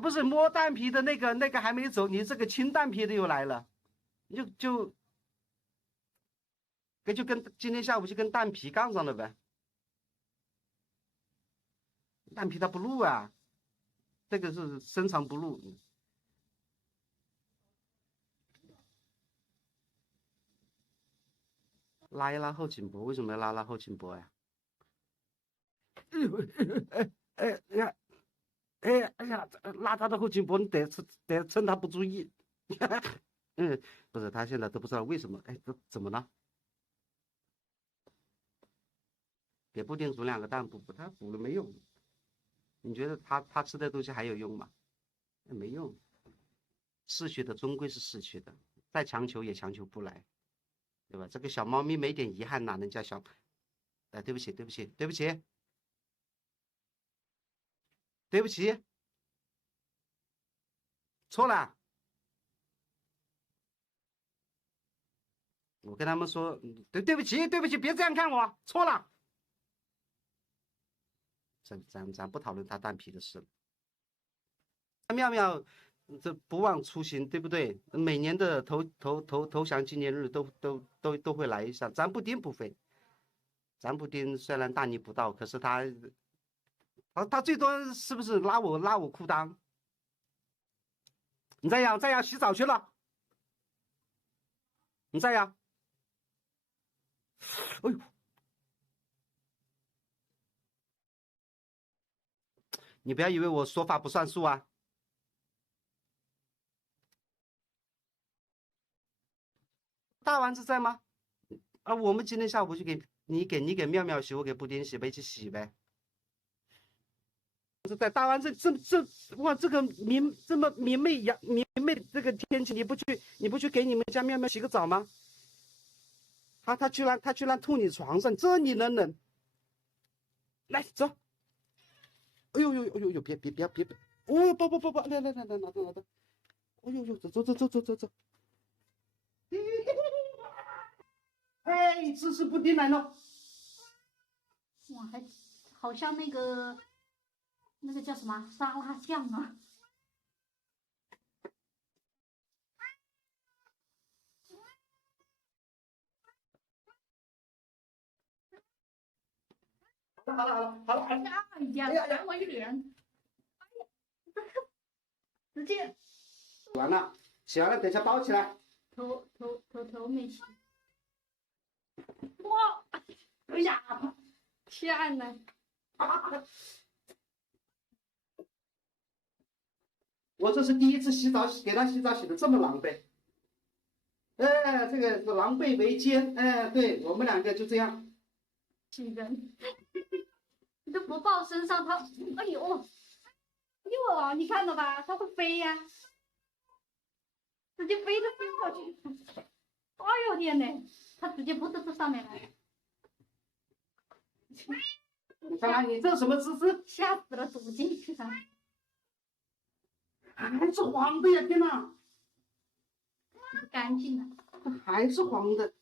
不是摸蛋皮的那个还没走，你这个清蛋皮的又来了，就跟今天下午就跟蛋皮杠上了呗。蛋皮它不录啊，这个是深藏不露。拉一拉后颈脖，为什么要拉后颈脖呀？你看，哎呀，拉他的后颈脖，你得趁他不注意。不是，他现在都不知道为什么，哎，这怎么了？给布丁煮2个蛋，补他补了没用。你觉得他吃的东西还有用吗？没用。逝去的终归是逝去的，再强求也强求不来，对吧？这个小猫咪没点遗憾哪能叫小？对不起，对不起，对不起，对不起，错了。我跟他们说，对不起，对不起，别这样看我，错了。咱不讨论他蛋皮的事了。妙妙，这不忘初心，对不对？每年的投降纪念日都会来一下，咱布丁不会。咱布丁虽然大逆不道，可是他最多是不是拉我裤裆？你再要洗澡去了，你再要。哎呦，你不要以为我说话不算数啊！大丸子在吗？啊，我们今天下午就给妙妙洗，我给布丁洗呗，一起洗呗。在大丸子哇，这个这么明媚这个天气，你不去给你们家妙妙洗个澡吗？他居然吐你床上，这你能忍？来走。哎呦，别，哦不，来，拿的。哎呦，走。哎，芝士布丁来了。哇，还好像那个叫什么沙拉酱啊。好了。哎呀，我有点，哎呀，直接洗完了，等一下包起来。头没洗。哇，哎呀，天呐！我这是第一次洗澡，给他洗澡洗的这么狼狈。哎，这个是狼狈为奸。哎，对我们2个就这样。气人，你都不抱身上，它，哎呦，你看到吧，它会飞呀，直接飞过去。哎呦天呐，它直接扑到这上面来。你看看你这什么姿势？吓死了，躲进去了。还是黄的呀！天哪，不干净了。还是黄的。